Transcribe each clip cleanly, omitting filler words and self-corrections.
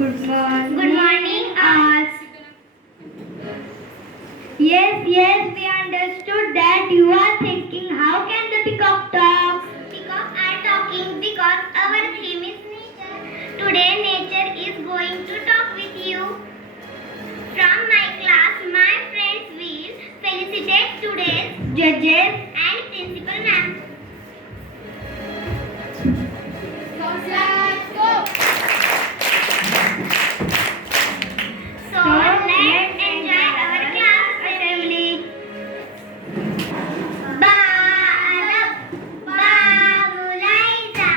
Good morning. Good morning, Ask. Yes, we understood that you are thinking, how can the peacock talk? Peacock are talking because our theme is nature. Today nature is going to talk with you. From my class, my friends will felicitate today's Judges. and principal ma'am. So let's enjoy our class assembly. बादब बाबुलाइजा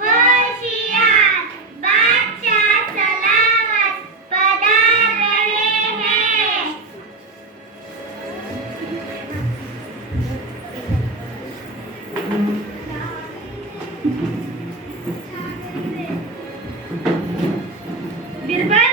होशियार बादशाह सलामत पधार रहे हैं. बीरबल,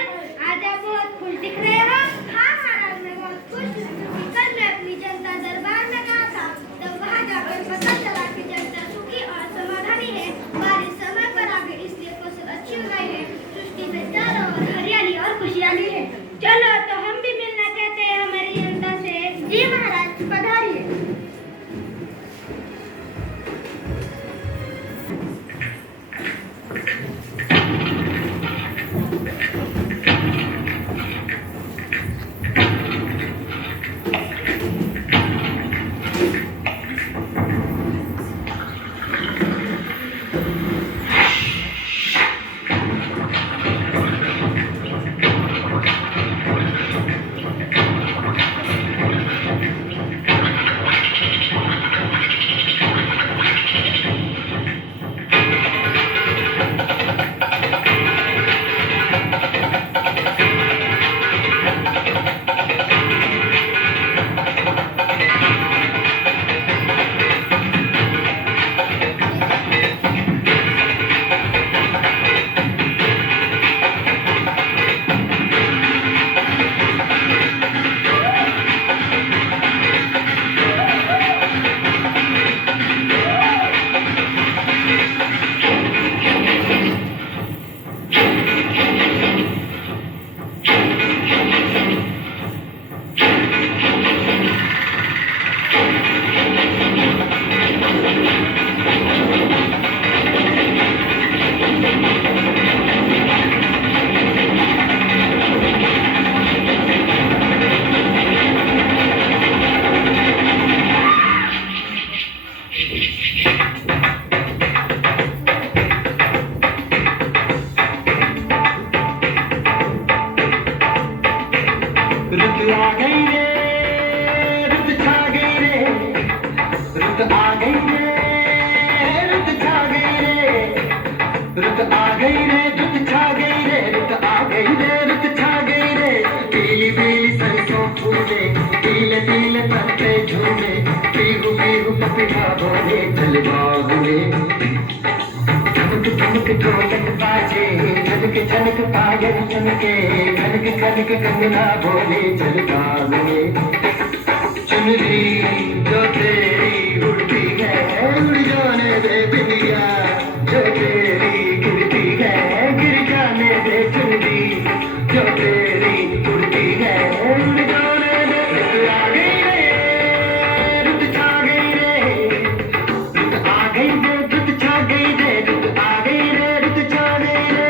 आज आप बहुत खुश दिख रहे हो. हाँ महाराज, मैं बहुत खुश हूँ. कल मैं अपनी जनता दरबार में गया था. तब वहाँ जाकर पता चला कि जनता सुखी और समाधानी है. बारिश समय पर आ गई, इसलिए फसल अच्छी उगाई है. सृष्टि में चारों ओर हरियाली और खुशहाली है. चलो, तो हम भी मिलना चाहते हैं हमारी जनता से. जी महाराज, पधारिए. रुत आ गई रे, रुत छा गई रे, रुत आ गई रे, रुत छा गई रे, रुत आ गई रे, रुत छा गई रे, रुत आ गई रे, रुत छा गई रे. पीली पीली सरसों फूले, पीले पीले पत्ते झूले, पीहू पीहू पपीहा बोले, चल बाग में. चमक चमक ढोलक बाजे, झनक झनक पायल चमके, खनक खनक कंगना बोले, चल बाग में. चुनरी जो तेरी उड़ती है, उड़ जाने दे बिंदिया, जो तेरी गिरती है, गिर जाने दे चुनरी, जो तेरी उड़ती है, उड़ जाने दे. रुत आ गई रे, रुत छा गई रे, रुत आ गई रे, रुत छा गई रे, रुत आ गई रे, रुत छा गई रे.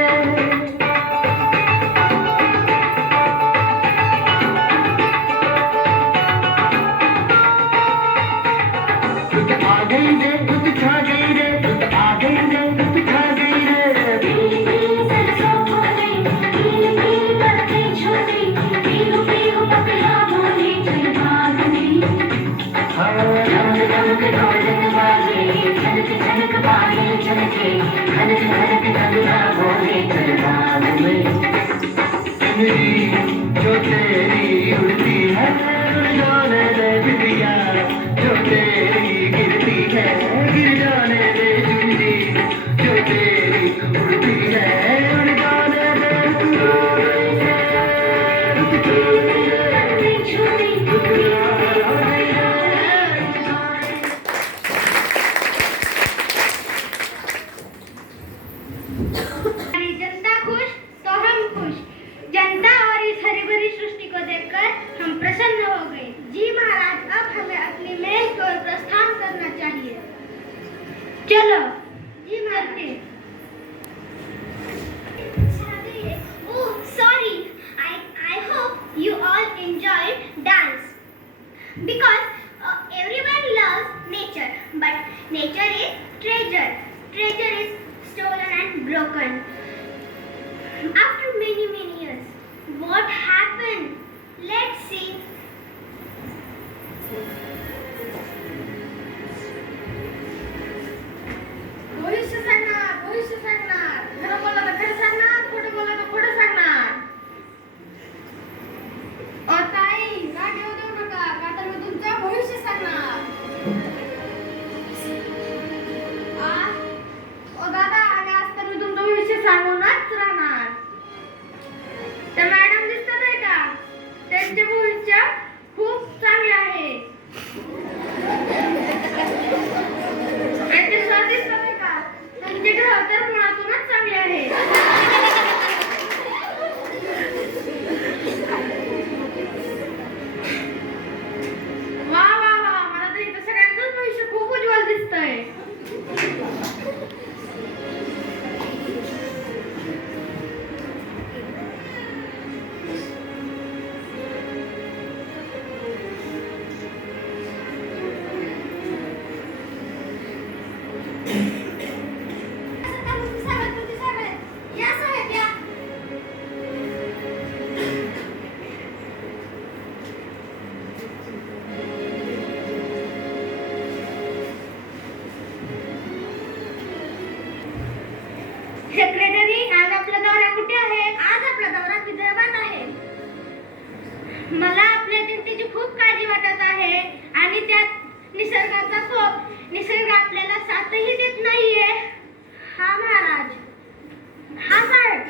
रुत आ गई रे, रुत छा गई रे, रुत आ गई रे, रुत छा गई रे. पीली पीली सरसों फूले, पीले पीले पत्ते झूले, पीहू पीहू पपीहा बोले, चल बाग में. हाँ, रंग रंग ढोलक बाजे, झनक झनक पायल चमके, खनक खनक कंगना बोले, चल बाग में. चुनरी जो तेरी उड़ती है, उड़ जाने दे बिंदिया, जो तेरी गिरती है, गिर जाने दे चुनरी, जो तेरी उड़ती है, उड़ जाने दे. पत्ते झूले, हमारी जनता खुश तो हम खुश. मला आपल्या जनतेची खूप काळजी वाटत आहे आणि त्यात निसर्गाचा कोप. निसर्ग आपल्याला साथही देत नाहीये. हा महाराज, हा साहेब,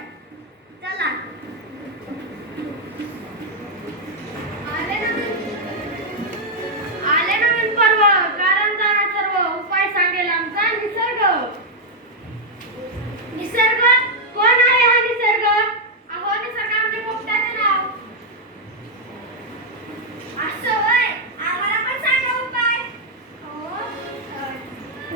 चला. आले नवीन पर्व, कारण जाणार सर्व उपाय सांगेल आमचा निसर्ग. निसर्ग कोण आहे हा निसर्ग? अहो निसर्ग आमच्या पोपटाचे नाव. असं होय, आम्हाला पण सांगा उपाय. हो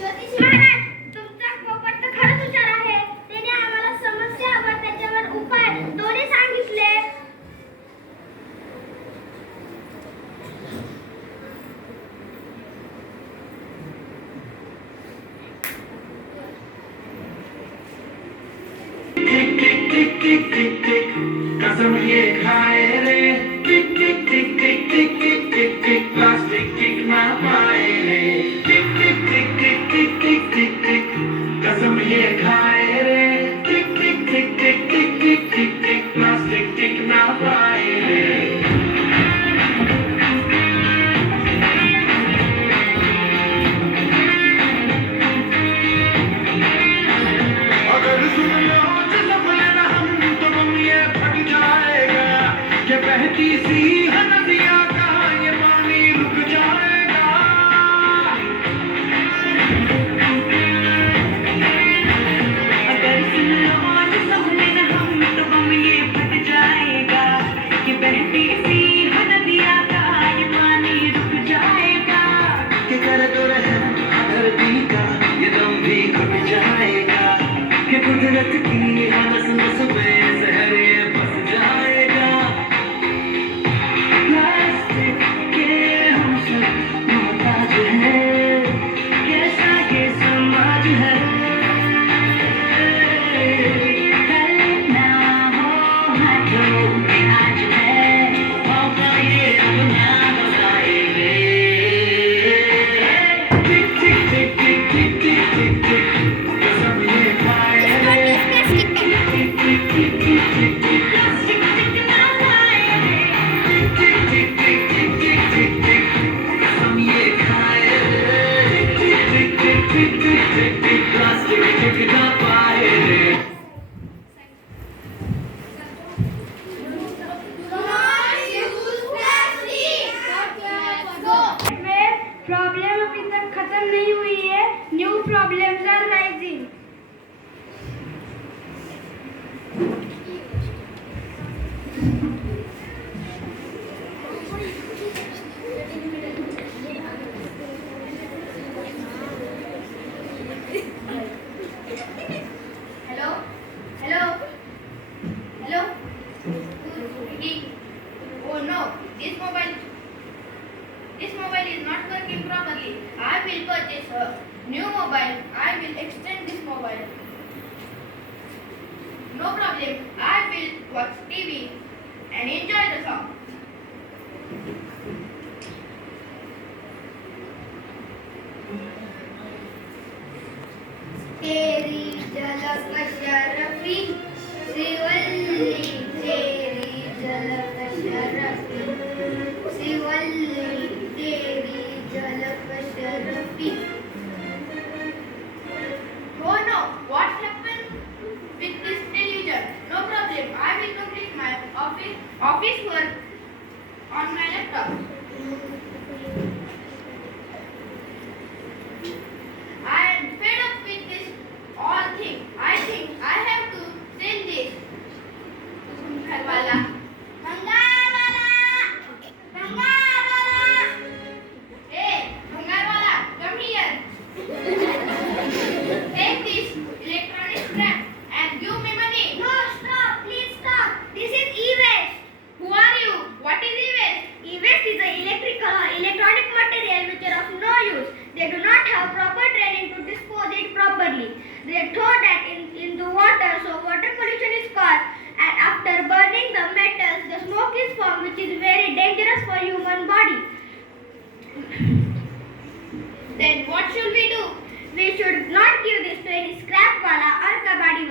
ज्योतिषी महाराज, तुमचा पोपट तर खरंच हुशार आहे. त्याने आम्हाला समस्या व त्याच्यावर उपाय दोन्ही सांगितले. टिक टिक टिक टिक टिक टिक कसम ये खाए रे टिक टिक टिक टिक टिक टिक टिक टिक प्लास्टिक टिक ना पाए रे टिक टिक टिक टिक टिक टिक टिक टिक कसम ये खाए रे टिक टिक टिक टिक टिक टिक टिक टिक प्लास्टिक टिक ना पाए रे अगर सुन लो जब लेना हम तो बम ये फट जाएगा कि बहती सी है नदियाँ का ये पानी रुक जाएगा अगर सुन लो आज सब लेना हम तो बम ये फट जाएगा कि बहती सी है नदियाँ का ये पानी रुक जाएगा कि कर दो रहम धरती का ये दम भी घुट जाएगा कि कुदरत की नस नस में जहर ये बस जाएगा प्लास्टिक के हम सब मोहताज हैं कैसा ये समाज है कल ना हो हाथों में आज है मौका ये अब ना बताएंगे टिक टिक टिक टिक टिक टिक टिक टिक कसम ये खाए रे टिक टिक टिक टिक टिक टिक टिक प्लास्टिक टिक ना पाए रे टिक टिक टिक टिक टिक टिक टिक कसम ये खाए रे टिक टिक टिक टिक टिक टिक टिक प्लास्टिक टिक ना पाए रे में प्रॉब्लम अभी तक खत्म नहीं हुई है. New problems are rising. Hello? Hello? Hello? Who's speaking? Oh no, this mobile is not working properly. I will purchase a new mobile. I will extend this mobile. No problem. I will watch TV and enjoy the song. तेरी झलक शरफी शिवल्ली, तेरी झलक शरफी शिवल्ली, तेरी झलक शरफी. Oh no, what happened with this television? No problem. I will complete my office work on my laptop. I am fed up with this all thing. I think I have to sell this. Bhangara. Hey, Bhangara, come here. Take this electronic scrap and give me money. No, stop, please stop. This is e-waste. Who are you? What is e-waste? E-waste is an electrical or electronic material which are of no use. They do not have proper training to dispose it properly. They throw that in the water, so water pollution is caused. And after burning the metals, the smoke is formed, which is very dangerous for human body. Then what should we do? We should not give this to any scrap wala or kabadi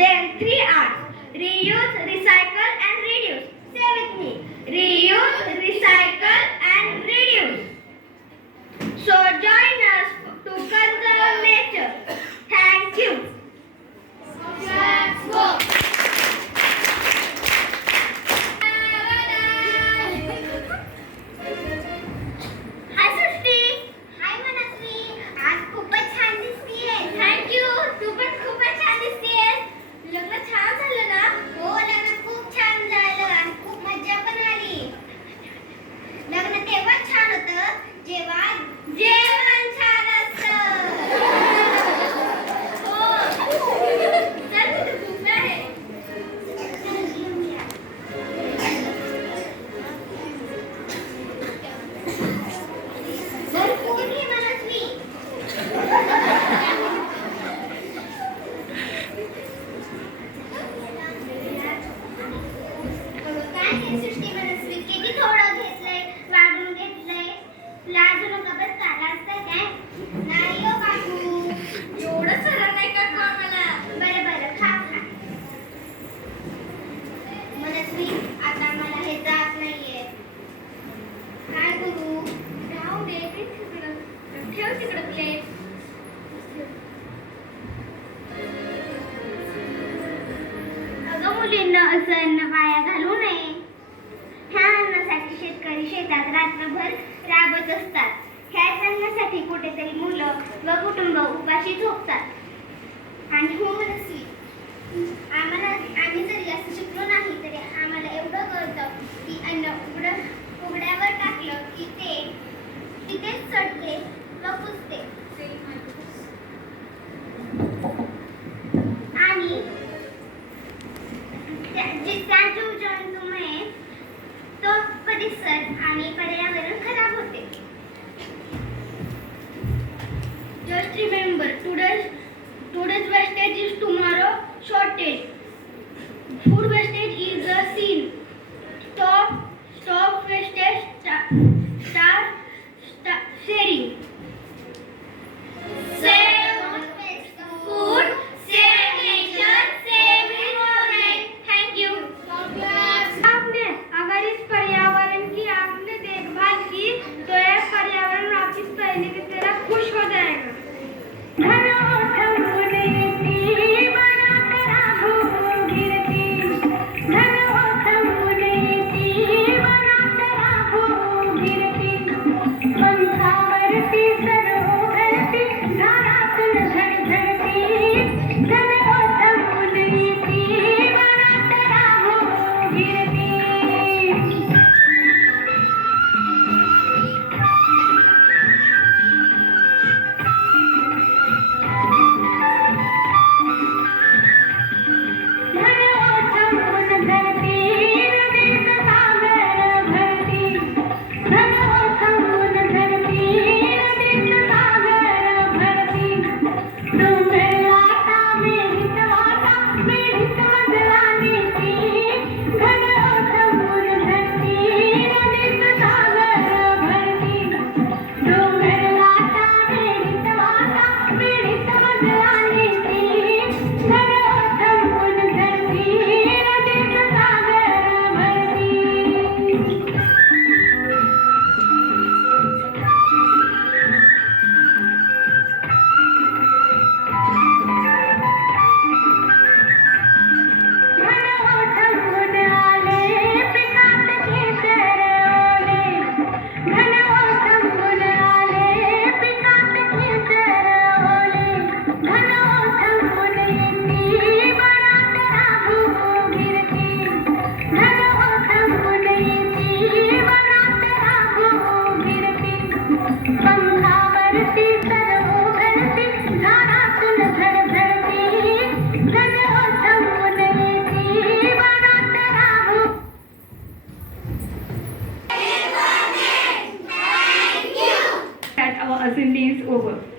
Then 3 R's. Reuse, recycle and reduce. Say with me. Reuse, recycle and reduce. So join us to conserve nature. Thank you. Let's go. हाय सृष्टी. हाय मनस्वी. आज खूपच छान दिसतीये. Thank you. तू पण खूपच छान दिसतीये. लग्न छान झालं ना? हो, लग्न खूप छान झालं आणि खूप मज्जा पण आली. लग्न तेव्हा छान होतं जेव्हा जेवण छान असतं. हो. चल तिथे खूप आहे. भरपूर घे मनस्वी. काय हे सृष्टी मनस्वी किती थोडं घेतलंय, वाढून घेतलंय. लाजू नका बरं का. लाजताय काय? नाही हो काकू. एवढं सरळ नाही का खा मला. बरं बरं खा खा. मनस्वी आता मला हे जात नाहीये. काय करू? राहू दे. ठेव तिकडं प्लेट. अगं मुलींना असं अन्न वाया घालू नये. ह्या अन्नासाठी शेतकरी शेतात रात्रभर राबत असतात. ह्याच अन्नासाठी कुठेतरी मुलं व कुटुंब उपाशी झोपतात. आणि हो मनस्वी आम्ही जरी जास्त शिकलो नाही तरी आम्हाला एवढं कळतं की अन्न उघड्यावर टाकलं की ते तिथेच चढते व कुजते. आणि त्या जीवजंतूमुळे तो परिसर आणि पर्यावरण खराब होते. Just remember, today's wastage is tomorrow shortage. Food wastage is a sin. Stop wastage. Start sharing. Save food, save nature, save environment. Thank you. आपने अगर इस पर्यावरण की आपने देखभाल की तो यह पर्यावरण वापिस पहले की तरह खुश हो जाएगा. That our assembly is over.